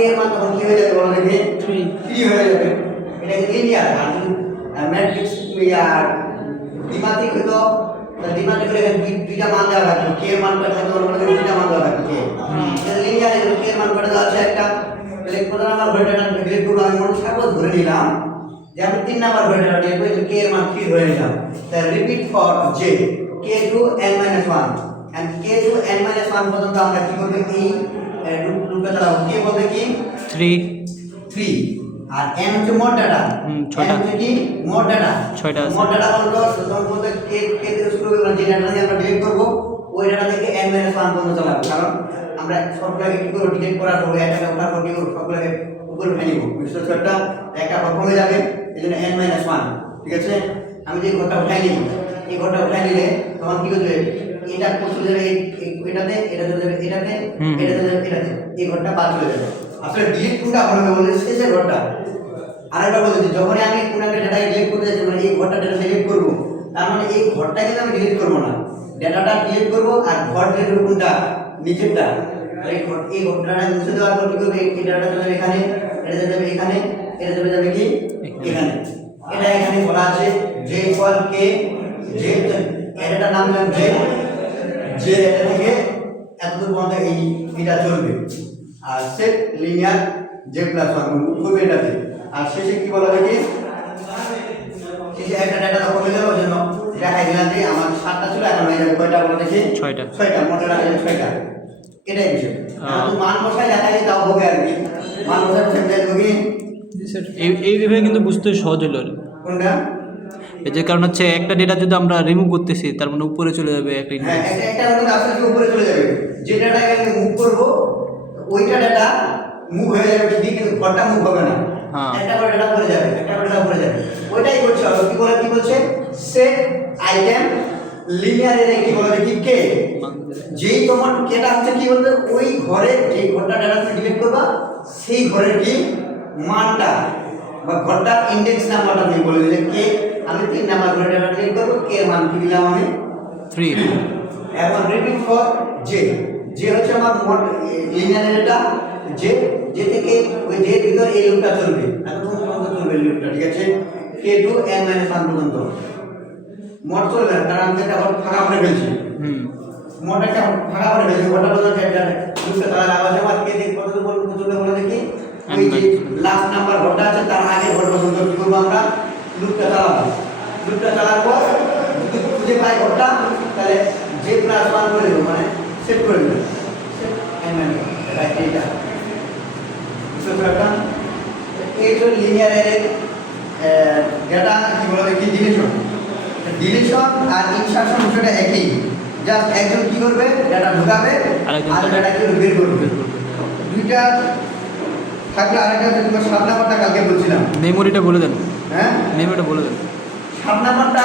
এর মান তখন কি হয়ে যাবে বলো দেখি। থ্রি হয়ে যাবে? এটা লিনিয়ার আর ম্যাট্রিক্স আর দ্বিমাত্রিক হতো তা দ্বিমাত্রিক হলে দুইটা মান দেওয়া থাকতো কে এর মান কত থাকতো বলো দেখি দুইটা মান দেওয়া থাকতো কে। লিনিয়ার এর কে এর মান কত দেওয়া আছে একটা তাহলে ঘড়িটা ডিলিট করব আমি মনে সাপোজ ধরে নিলাম যে আমি তিন নাম্বার ডিলিট করে কে এর মান থ্রি ধরে নিলাম তাহলে repeat for j k to n minus one and k to n minus one পর্যন্ত আমরা কি করব? এই লুপটা চালাবো কে বলবে। কি থ্রি থ্রি আর এন হচ্ছে মোট ডাটা হুম, ছয়টা। হচ্ছে কি? মোট ডাটা ছয়টা মোট ডাটা বলতো তখন বলতে কে কে থেকে শুরু হবে যে ডাটা দিয়ে আমরা ডিলিট করব ওই ডাটা থেকে এন মাইনাস ওয়ান পর্যন্ত চালাবো। কারণ আমরা সবগুলোকে কি করব ডিলিট করার পর একটা ওঠার পর কি করব সবগুলোকে উপরে উঠে নিবো। বিশেষ একটা? একটা ঘর কমে যাবে? এই জন্য এন মাইনাস ওয়ান ঠিক আছে? আমি যে ঘরটা উঠাই নিব এই ঘরটা উঠাই নিলে তখন কি করবে এটা চলে যাবে এটাতে এটা চলে যাবে এটাতে এটা চলে যাবে এটাতে এই ঘরটা বাদ চলে যাবে। আসলে ডিলিট কোনটা? হবে বলে শেষের ঘরটা। আরেকবার বলছি যখনই আমি কোনো একটা ডাটা ডিলিট করতে যাচ্ছি মানে এই ঘরটা ডাটা ডিলিট করব তার মানে এই ঘরটা কিন্তু আমি ডিলিট করব না। ডাটাটা ডিলিট করব আর ঘর ডিলিট করব কোনটা? নিচেরটা। এই ঘরটা মুছে দেওয়ার পর কি করবে? এই ডাটাটা চলে যাবে এখানে এটা চলে যাবে এখানে এটা চলে যাবে কি? এখানে। এটা এখানে বলা আছে জে ইকুয়াল কে জে এটার নাম দিলাম যে এটা থেকে এতদূর পর্যন্ত এই এটা চলবে। আর সেট লিনিয়ার প্লাস ওয়ান করবে এটাতে আর শেষে কি বলা দেখি শেষে একটা ডাটা কমে গেল ওই জন্য দেখাই দিলাম যে আমার সাতটা ছিল এখন হয়ে যাবে কয়টা বলে দেখি ছয়টা। ছয়টা মোটে রাখা যাবে ছয়টা। এটাই বিষয়। মান বসাই দেখা যায় তাও হবে আর কি। মান এই এইভাবে কিন্তু বুঝতে সহজ হলো। কোনটা? এই যে কারণ হচ্ছে একটা ডেটা যদি আমরা রিমুভ করতেছি তার মানে উপরে চলে যাবে একটা হ্যাঁ index। একটা আস্তে উপরে চলে যাবে। যে ডাটা এখানে মুভ করব ওইটা ডাটা মুভ হয়ে যাবে ঠিকই কিন্তু ঘরটা মুভ হবে না। হ্যাঁ। একটা করে ডাটা পড়ে যাবে একটা করে ডাটা পড়ে যাবে। ওইটাই করছে আর। কি বলে কি বলছে? সেট আইটেম লিনিয়ার এর কি বলে কি কে? যেই তোমার কেটা হচ্ছে কি বলতে? ওই ঘরে যেই ঘরটা ডাটা তুমি ডিলিট করবা সেই ঘরের কি? মানটা। বা ঘরটার ইন্ডেক্স নাম্বারটা তুমি বলে দিলে কে আমি তিন নাম্বার ঘরে ডাটা ডিলিট করব কে মান কি দিলাম আমি? থ্রি এখন রিপিট ফর জে যে হচ্ছে আমার মোট লিনিয়ার এটা। যে যে থেকে ওই যে ভিতর এই লুপটা চলবে। এতক্ষণ পর্যন্ত চলবে লুপটা ঠিক আছে? K to n minus one পর্যন্ত। মোট চলবে না কারণ আমি একটা ঘর ফাঁকা করে ফেলছি। হুম। মোট একটা ফাঁকা করে ফেলছি ঘরটা পর্যন্ত একটা লুপটা তারা লাগাচ্ছে আমার কে দেখি কত দূর পর্যন্ত চলবে বলে দেখি ওই যে লাস্ট নাম্বার ঘরটা আছে তার আগে ঘর পর্যন্ত কি করব আমরা চালাবো। লুপটা চালার পর যদি খুঁজে পাই ঘরটা তাহলে যে প্লাস ওয়ান করে দেবো মানে সেট করে দেবো। এইটা। বুঝতে পারলাম? এই তো লিনিয়ার এর ডেটা কি বলে দেখি ডিলিশন ডিলিশন আর ইনসারশন বিষয়টা একই। জাস্ট একজন কি করবে ডেটা ঢুকাবে আর ডেটা কি বের করবে। দুইটা থাকলে আরেকটা হচ্ছে তোমার সাত নাম্বারটা কালকে বলছিলাম। মেমোরিটা বলে দেন। হ্যাঁ? মেমোরিটা বলে দেন। সাত নাম্বারটা